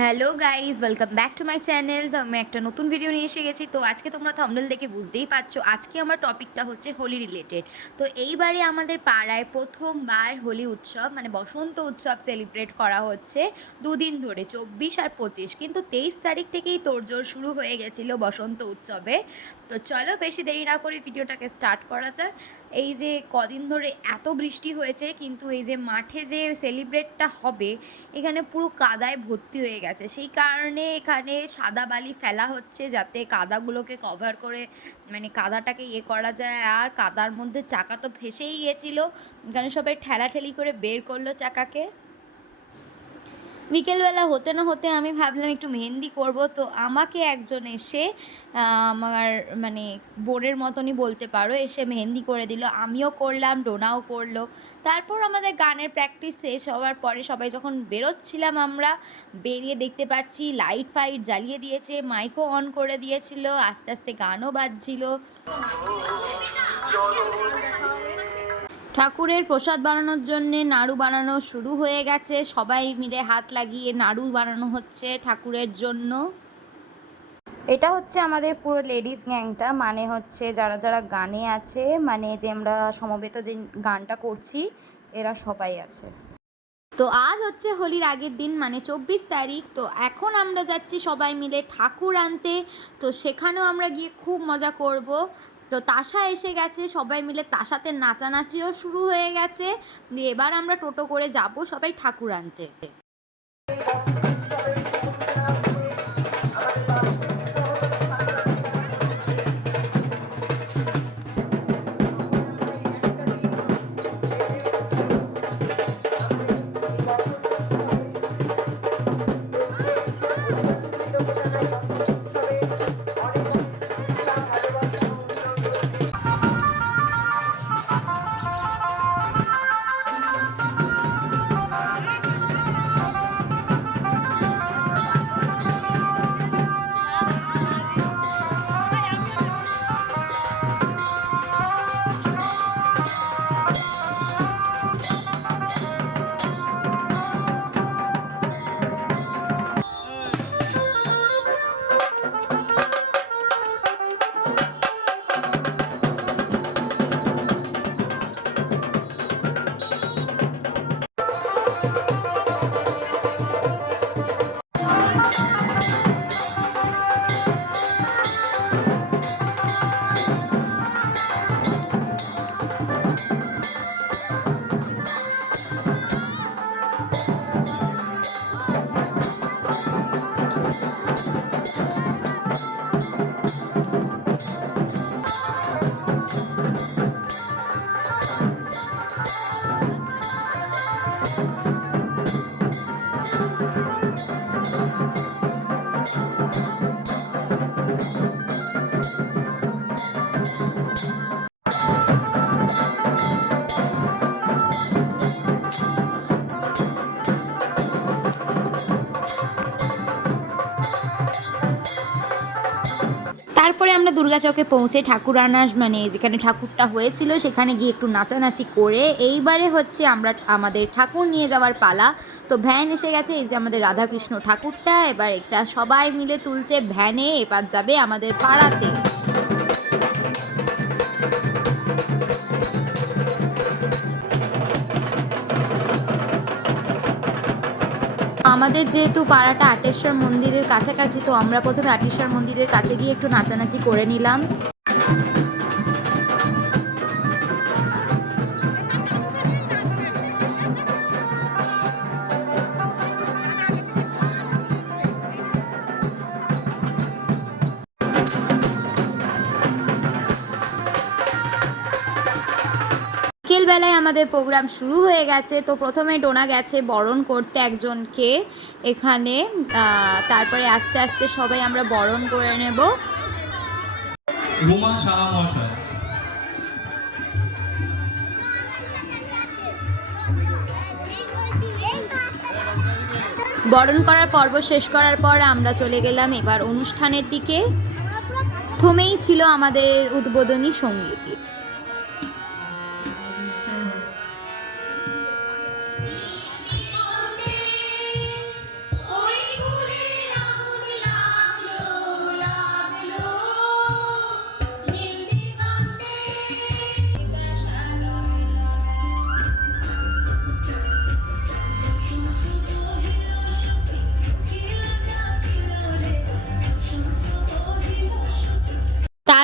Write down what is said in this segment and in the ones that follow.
Hello guys welcome back to my channel তো আমি একটা নতুন ভিডিও নিয়ে এসে গেছি। তো আজকে তোমরা থামনেল দেখে বুঝতেই পারছ, আজকে আমার টপিকটা হচ্ছে হোলি রিলেটেড তো এইবারে আমাদের পাড়ায় প্রথমবার হোলি উৎসব মানে বসন্ত উৎসব সেলিব্রেট করা হচ্ছে দুদিন ধরে, চব্বিশ আর পঁচিশ। কিন্তু তেইশ তারিখ থেকেই তোড়জোড় শুরু হয়ে গেছিল বসন্ত উৎসবে। তো চলো বেশি দেরি না করে ভিডিওটাকে স্টার্ট করা যাক। এই যে কদিন ধরে এত বৃষ্টি হয়েছে, কিন্তু এই যে মাঠে যে সেলিব্রেটটা হবে, এখানে পুরো কাদায় ভর্তি হয়ে গেছে। সেই কারণে এখানে সাদা বালি ফেলা হচ্ছে যাতে কাদাগুলোকে কভার করে মানে কাদাটাকে ইয়ে করা যায়। আর কাদার মধ্যে চাকা তো ফেসেই গেছিল। এখানে সবাই ঠেলাঠেলি করে বের করল চাকাকে। বিকেলবেলা হতে না হতে আমি ভাবলাম একটু মেহেন্দি করব। তো আমাকে একজন এসে আমার মানে বোনের মতনই বলতে পারো, এসে মেহেন্দি করে দিল। আমিও করলাম, ডোনাও করল। তারপর আমাদের গানের প্র্যাকটিস শেষ হওয়ার পরে সবাই যখন বেরোচ্ছিলাম আমরা, বেরিয়ে দেখতে পাচ্ছি লাইট ফাইট জ্বালিয়ে দিয়েছে মাইকও অন করে দিয়েছিল, আস্তে আস্তে গানও বাজছিল। ঠাকুরের প্রসাদ বানানোর জন্যে নাড়ু বানানো শুরু হয়ে গেছে। সবাই মিলে হাত লাগিয়ে নাড়ু বানানো হচ্ছে ঠাকুরের জন্য। এটা হচ্ছে আমাদের পুরো লেডিস গ্যাংটা। মানে হচ্ছে যারা যারা গানে আছে মানে যে আমরা সমবেত যে গানটা করছি, এরা সবাই আছে। তো আজ হচ্ছে হোলির আগের দিন মানে চব্বিশ তারিখ। তো এখন আমরা যাচ্ছি সবাই মিলে ঠাকুর আনতে। তো সেখানেও আমরা গিয়ে খুব মজা করব। তো তাসা এসে গেছে, সবাই মিলে তাসাতে নাচানাচিও শুরু হয়ে গেছে। এবার আমরা টোটো করে যাব সবাই ঠাকুর আনতে। thank you দুর্গাচকে পৌঁছে ঠাকুর আনা মানে যেখানে ঠাকুরটা হয়েছিল, সেখানে গিয়ে একটু নাচানাচি করে এইবারে হচ্ছে আমরা আমাদের ঠাকুর নিয়ে যাওয়ার পালা। তো ভ্যান এসে গেছে, এই যে আমাদের রাধাকৃষ্ণ ঠাকুরটা, এবার এটা সবাই মিলে তুলছে ভ্যানে, এবার যাবে আমাদের পাড়াতে। আমাদের যেহেতু পাড়াটা আটেশ্বর মন্দিরের কাছাকাছি, তো আমরা প্রথমে আটেশ্বর মন্দিরের কাছে গিয়ে একটু নাচানাচি করে নিলাম। বিকেলবেলায় আমাদের প্রোগ্রাম শুরু হয়ে গেছে। তো প্রথমে ডোনা গেছে বরণ করতে একজনকে এখানে। তারপরে আস্তে আস্তে সবাই আমরা বরণ করে নেব। রুমা সাহা মহাশয়। বরণ করার পর্ব শেষ করার পর আমরা চলে গেলাম এবার অনুষ্ঠানের দিকে। প্রথমেই ছিল আমাদের উদ্বোধনী সংগীত।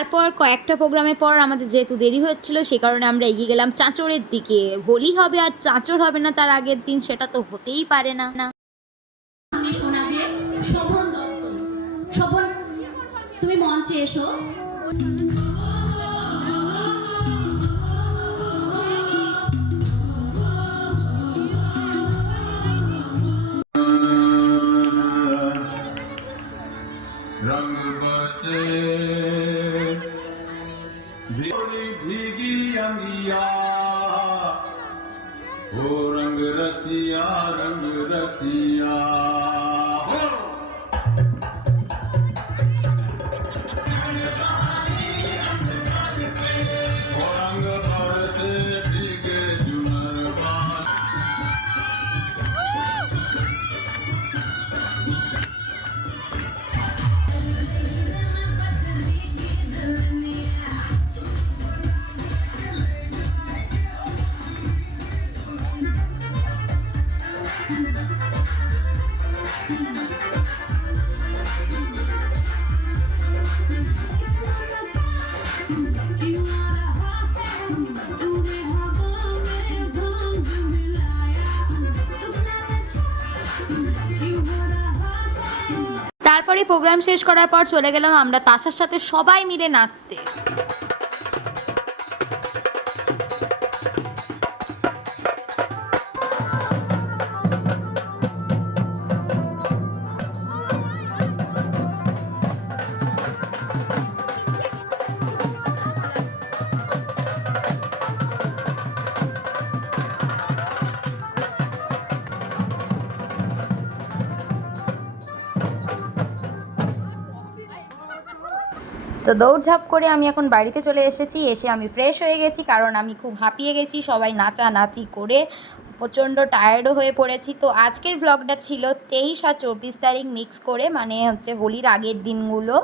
তারপর কয়েকটা প্রোগ্রামের পর আমাদের যেহেতু দেরি হচ্ছিল, সে কারণে আমরা এগিয়ে গেলাম চাঁচড়ের দিকে। হোলি হবে আর চাঁচড় হবে না তার আগের দিন, সেটা তো হতেই পারে না। না তুমি মঞ্চে এসো। हो रंग रसिया रंग रसिया প্রোগ্রাম শেষ করার পর চলে গেলাম আমরা তাসার সাথে সবাই মিলে নাচতে। তো দৌড়ঝাঁপ করে আমি এখন বাড়িতে চলে এসেছি, এসে আমি ফ্রেশ হয়ে গেছি, কারণ আমি খুব হাঁপিয়ে গেছি, সবাই নাচানাচি করে প্রচণ্ড টায়ার্ডও হয়ে পড়েছি। তো আজকের ব্লগটা ছিল তেইশ আর চব্বিশ তারিখ মিক্স করে মানে হচ্ছে হোলির আগের দিনগুলো।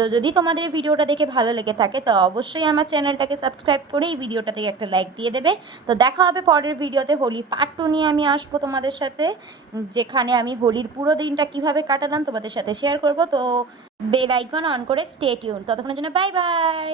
যদি তোমাদের ভিডিওটা দেখে ভালো লেগে থাকে, তো অবশ্যই আমার চ্যানেলটাকে সাবস্ক্রাইব করে এই ভিডিওটা থেকে একটা লাইক দিয়ে দেবে। তো দেখা হবে পরের ভিডিওতে হোলি পার্ট টু নিয়ে আমি আসব তোমাদের সাথে, যেখানে আমি হোলির পুরো দিনটা কীভাবে কাটালাম তোমাদের সাথে শেয়ার করব। তো বেল আইকন অন করে স্টে টিউন ততক্ষণের জন্য বাই বাই